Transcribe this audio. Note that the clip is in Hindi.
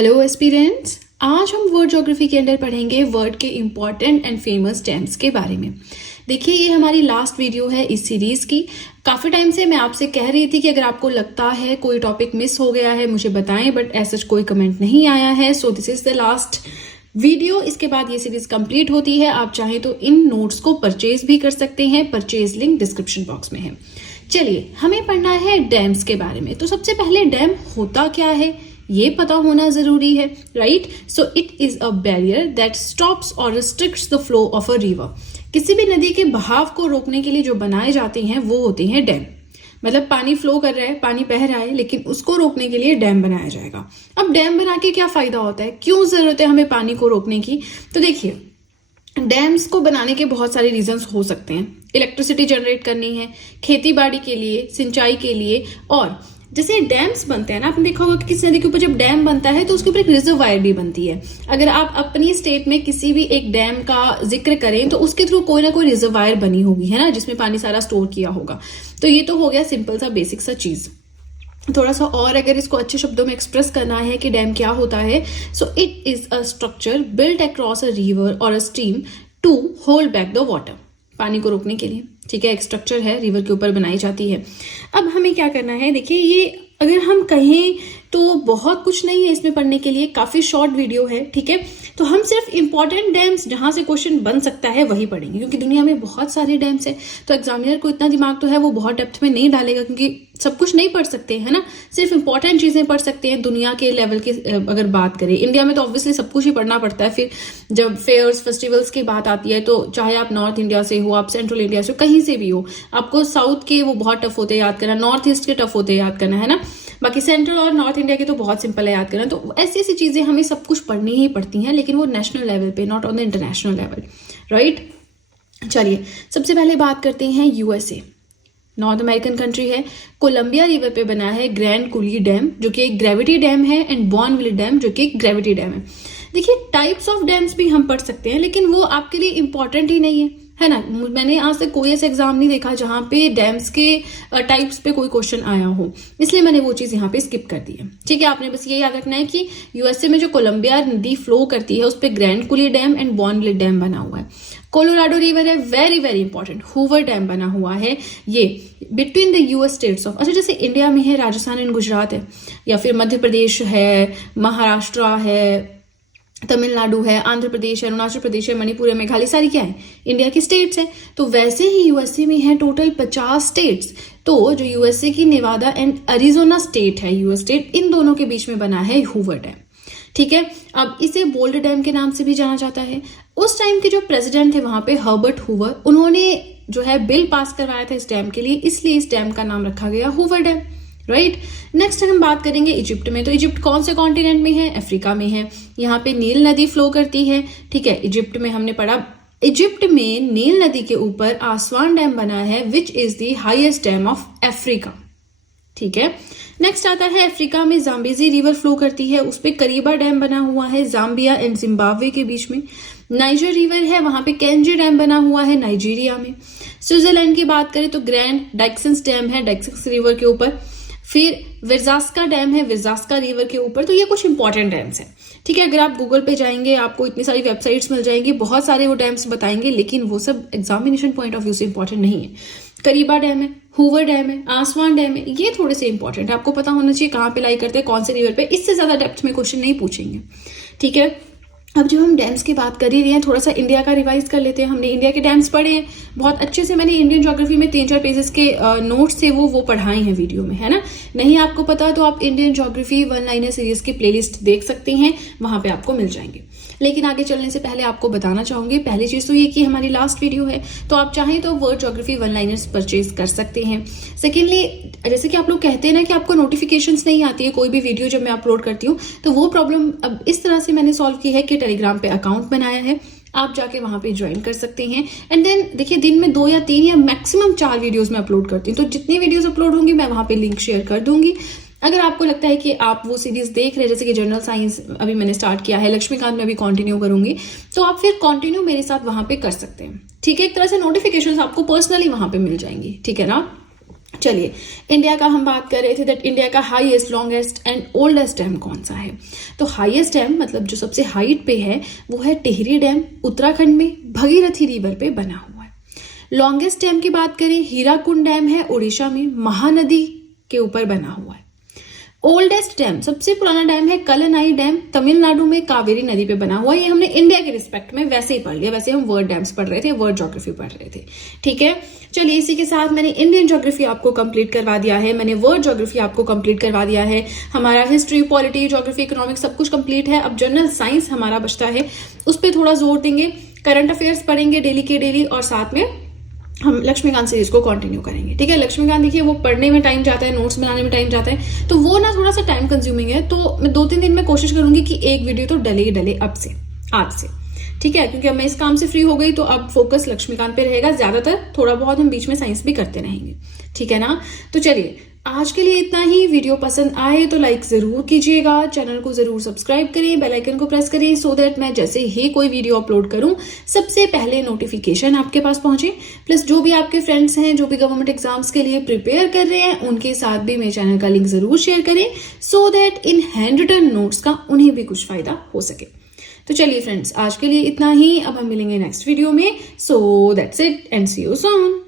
हेलो एस्पिरेंट्स, आज हम वर्ड ज्योग्राफी के अंदर पढ़ेंगे वर्ड के इम्पॉर्टेंट एंड फेमस डैम्स के बारे में। देखिए, ये हमारी लास्ट वीडियो है इस सीरीज की। काफी टाइम से मैं आपसे कह रही थी कि अगर आपको लगता है कोई टॉपिक मिस हो गया है मुझे बताएं, बट ऐसा कोई कमेंट नहीं आया है। So this is the last video. इसके बाद ये सीरीज कंप्लीट होती है। आप चाहें तो इन नोट्स को परचेज भी कर सकते हैं। परचेज लिंक डिस्क्रिप्शन बॉक्स में है। चलिए, हमें पढ़ना है डैम्स के बारे में। तो सबसे पहले डैम होता क्या है ये पता होना जरूरी है, right? So it is a barrier that stops और restricts the flow of a river. किसी भी नदी के बहाव को रोकने के लिए जो बनाए जाते हैं वो होते हैं डैम। मतलब पानी फ्लो कर रहा है, पानी बह रहा है, लेकिन उसको रोकने के लिए डैम बनाया जाएगा। अब डैम बना के क्या फायदा होता है, क्यों जरूरत है हमें पानी को रोकने की? तो देखिए, डैम्स को बनाने के बहुत सारे रीजंस हो सकते हैं। इलेक्ट्रिसिटी जनरेट करनी है, खेती बाड़ी के लिए, सिंचाई के लिए, और जैसे डैम्स बनते हैं ना, आपने देखा होगा कि किसी नदी के ऊपर जब डैम बनता है तो उसके ऊपर एक रिजर्वायर भी बनती है। अगर आप अपनी स्टेट में किसी भी एक डैम का जिक्र करें तो उसके थ्रू कोई ना कोई रिजर्वायर बनी होगी, है ना, जिसमें पानी सारा स्टोर किया होगा। तो ये तो हो गया सिंपल सा बेसिक सा चीज। थोड़ा सा और अगर इसको अच्छे शब्दों में एक्सप्रेस करना है कि डैम क्या होता है, so it is a structure built across a river और a stream to hold back the water. पानी को रोकने के लिए, ठीक है, एक स्ट्रक्चर है, रिवर के ऊपर बनाई जाती है। अब हमें क्या करना है, देखिए, ये अगर हम कहें तो बहुत कुछ नहीं है इसमें पढ़ने के लिए, काफी शॉर्ट वीडियो है, ठीक है। तो हम सिर्फ इंपॉर्टेंट डैम्स जहां से क्वेश्चन बन सकता है वही पढ़ेंगे, क्योंकि दुनिया में बहुत सारे डैम्स है। तो एग्जामिनर को इतना दिमाग तो है, वो बहुत डेप्थ में नहीं डालेगा, क्योंकि सब कुछ नहीं पढ़ सकते, है ना। सिर्फ इंपॉर्टेंट चीजें पढ़ सकते हैं दुनिया के लेवल की। अगर बात करें इंडिया में तो ऑब्वियसली सब कुछ ही पढ़ना पड़ता है। फिर जब फेयर्स फेस्टिवल्स की बात आती है तो चाहे आप नॉर्थ इंडिया से हो, आप सेंट्रल इंडिया से हो, कहीं से भी हो, आपको साउथ के वो बहुत टफ होते हैं याद करना, नॉर्थ ईस्ट के टफ होते हैं याद करना, है ना। बाकी सेंट्रल और नॉर्थ इंडिया के तो बहुत सिंपल है याद करना। तो ऐसी ऐसी चीजें हमें सब कुछ पढ़नी ही पड़ती हैं, लेकिन वो नेशनल लेवल पे, not on the international level, right. चलिए, सबसे पहले बात करते हैं यूएसए। नॉर्थ अमेरिकन कंट्री है। कोलंबिया रिवर पे बना है ग्रैंड कुली डैम, जो कि एक ग्रेविटी डैम है, एंड बॉर्नविले डैम, जो कि एक ग्रेविटी डैम है। देखिए, टाइप्स ऑफ डैम्स भी हम पढ़ सकते हैं, लेकिन वो आपके लिए इंपॉर्टेंट ही नहीं है ना। मैंने आज तक कोई ऐसा एग्जाम नहीं देखा जहां पे डैम्स के टाइप्स पे कोई क्वेश्चन आया हो, इसलिए मैंने वो चीज यहाँ पे स्किप कर दी है, ठीक है। आपने बस ये याद रखना है कि यूएसए में जो कोलंबिया नदी फ्लो करती है उस पर Grand Coulee Dam and Bonneville Dam बना हुआ है। कोलोराडो रिवर है, very very important, Hoover Dam बना हुआ है, ये between the US states of, अच्छा, जैसे इंडिया में है राजस्थान एंड गुजरात है, या फिर मध्य प्रदेश है, महाराष्ट्र है, तमिलनाडु है, आंध्र प्रदेश है, अरुणाचल प्रदेश है, मणिपुर है, मेघालय, सारी क्या है, इंडिया की स्टेट्स है। तो वैसे ही यूएसए में है टोटल 50 स्टेट्स। तो जो यूएसए की नेवादा एंड अरिजोना स्टेट है, यूएस स्टेट, इन दोनों के बीच में बना है हूवर डैम, ठीक है। अब इसे बोल्ड डैम के नाम से भी जाना जाता है। उस टाइम के जो प्रेसिडेंट थे वहां पे, हर्बर्ट हूवर, उन्होंने जो है बिल पास करवाया था इस डैम के लिए, इसलिए इस डैम का नाम रखा गया हूवर डैम, राइट। नेक्स्ट हम बात करेंगे इजिप्ट में। तो इजिप्ट कौन से कॉन्टिनेंट में है? अफ्रीका में है। यहाँ पे नील नदी फ्लो करती है, ठीक है। इजिप्ट में हमने पढ़ा, इजिप्ट में नील नदी के ऊपर आसवान डैम बना है, which is the highest dam of Africa, ठीक है। नेक्स्ट आता है अफ्रीका में जाम्बेजी रिवर फ्लो करती है, उस पे करीबा डैम बना हुआ है, जाम्बिया एंड जिम्बाब्वे के बीच में। नाइजर रिवर है, वहां पे केंजे डैम बना हुआ है नाइजीरिया में। स्विट्जरलैंड की बात करें तो ग्रैंड डाइक्सेंस डैम है डाइक्सेंस रिवर के ऊपर। फिर विरजास्का डैम है विरजास्का रिवर के ऊपर। तो ये कुछ इंपॉर्टेंट डैम्स हैं, ठीक है। अगर आप गूगल पे जाएंगे आपको इतनी सारी वेबसाइट्स मिल जाएंगी, बहुत सारे वो डैम्स बताएंगे, लेकिन वो सब एग्जामिनेशन पॉइंट ऑफ व्यू से इंपॉर्टेंट नहीं है। करीबा डैम है, हूवर डैम है, आसवान डैम है, ये थोड़े से इंपॉर्टेंट है, आपको पता होना चाहिए कहाँ पे लाई करते हैं, कौन से रिवर पे। इससे ज्यादा डेप्थ में क्वेश्चन नहीं पूछेंगे, ठीक है। अब जब हम डैम्स की बात कर ही रहे हैं, थोड़ा सा इंडिया का रिवाइज कर लेते हैं। हमने इंडिया के डैम्स पढ़े हैं बहुत अच्छे से, मैंने इंडियन ज्योग्राफी में 3-4 पेजेस के नोट्स थे वो पढ़ाए हैं वीडियो में, है ना। नहीं आपको पता तो आप इंडियन ज्योग्राफी 1 लाइनर सीरीज की प्लेलिस्ट देख सकते हैं, वहां पे आपको मिल जाएंगे। लेकिन आगे चलने से पहले आपको बताना चाहूंगी, पहली चीज तो ये कि हमारी लास्ट वीडियो है, तो आप चाहें तो वर्ड ज्योग्राफी 1 लाइनर्स परचेज कर सकते हैं। सेकेंडली, जैसे कि आप लोग कहते हैं ना कि आपको नोटिफिकेशंस नहीं आती है कोई भी वीडियो जब मैं अपलोड करती हूँ, तो वो प्रॉब्लम अब इस तरह से मैंने सॉल्व की है कि टेलीग्राम पे अकाउंट बनाया है, आप जाके वहां पे ज्वाइन कर सकते हैं। एंड देन देखिए, दिन में 2 या 3 या मैक्सिमम 4 वीडियोस में अपलोड करती हूँ, तो जितनी वीडियोस अपलोड होंगी मैं वहां पे लिंक शेयर कर दूंगी। अगर आपको लगता है कि आप वो सीरीज देख रहे हैं, जैसे कि जनरल साइंस अभी मैंने स्टार्ट किया है, लक्ष्मीकांत में भी कंटिन्यू करूंगी, तो आप फिर कंटिन्यू मेरे साथ वहां पे कर सकते हैं, ठीक है। एक तरह से नोटिफिकेशंस आपको पर्सनली वहां पे मिल जाएंगी, ठीक है ना। चलिए, इंडिया का हम बात कर रहे थे दैट इंडिया का highest, longest and oldest dam कौन सा है। तो हाईएस्ट डैम मतलब जो सबसे हाइट पे है वो है टिहरी डैम, उत्तराखंड में भगीरथी रिवर पे बना हुआ है। लॉन्गेस्ट डैम की बात करें, हीराकुंड डैम है उड़ीसा में, महानदी के ऊपर बना हुआ है। ओल्डेस्ट डैम, सबसे पुराना डैम है कलनाई डैम, तमिलनाडु में कावेरी नदी पे बना हुआ है। ये हमने इंडिया के रिस्पेक्ट में वैसे ही पढ़ लिया, वैसे हम वर्ल्ड डैम्स पढ़ रहे थे, वर्ल्ड ज्योग्राफी पढ़ रहे थे, ठीक है। चलिए, इसी के साथ मैंने इंडियन ज्योग्राफी आपको कंप्लीट करवा दिया है, मैंने वर्ल्ड ज्योग्राफी आपको कंप्लीट करवा दिया है। हमारा हिस्ट्री, पॉलिटी, ज्योग्राफी, इकोनॉमिक्स सब कुछ कंप्लीट है। अब जनरल साइंस हमारा बचता है, उस पर थोड़ा जोर देंगे, करंट अफेयर्स पढ़ेंगे डेली के डेली, और साथ में हम लक्ष्मीकांत सीरीज को कंटिन्यू करेंगे, ठीक है। लक्ष्मीकांत देखिए वो पढ़ने में टाइम जाता है, नोट्स बनाने में टाइम जाता है, तो वो ना थोड़ा सा टाइम कंज्यूमिंग है। तो मैं 2-3 दिन में कोशिश करूंगी कि एक वीडियो तो डले ही डले अब से, आज से, ठीक है, क्योंकि अब मैं इस काम से फ्री हो गई तो अब फोकस लक्ष्मीकांत पे रहेगा ज्यादातर, थोड़ा बहुत हम बीच में साइंस भी करते रहेंगे, ठीक है ना। तो चलिए, आज के लिए इतना ही। वीडियो पसंद आए तो लाइक जरूर कीजिएगा, चैनल को जरूर सब्सक्राइब करिए, बेल आइकन को प्रेस करिए, सो दैट मैं जैसे ही कोई वीडियो अपलोड करूं सबसे पहले नोटिफिकेशन आपके पास पहुंचे। प्लस जो भी आपके फ्रेंड्स हैं जो भी गवर्नमेंट एग्जाम्स के लिए प्रिपेयर कर रहे हैं उनके साथ भी मेरे चैनल का लिंक जरूर शेयर करें, so that in handwritten notes का उन्हें भी कुछ फायदा हो सके। तो चलिए फ्रेंड्स, आज के लिए इतना ही। अब हम मिलेंगे नेक्स्ट वीडियो में। So that's it and see you soon.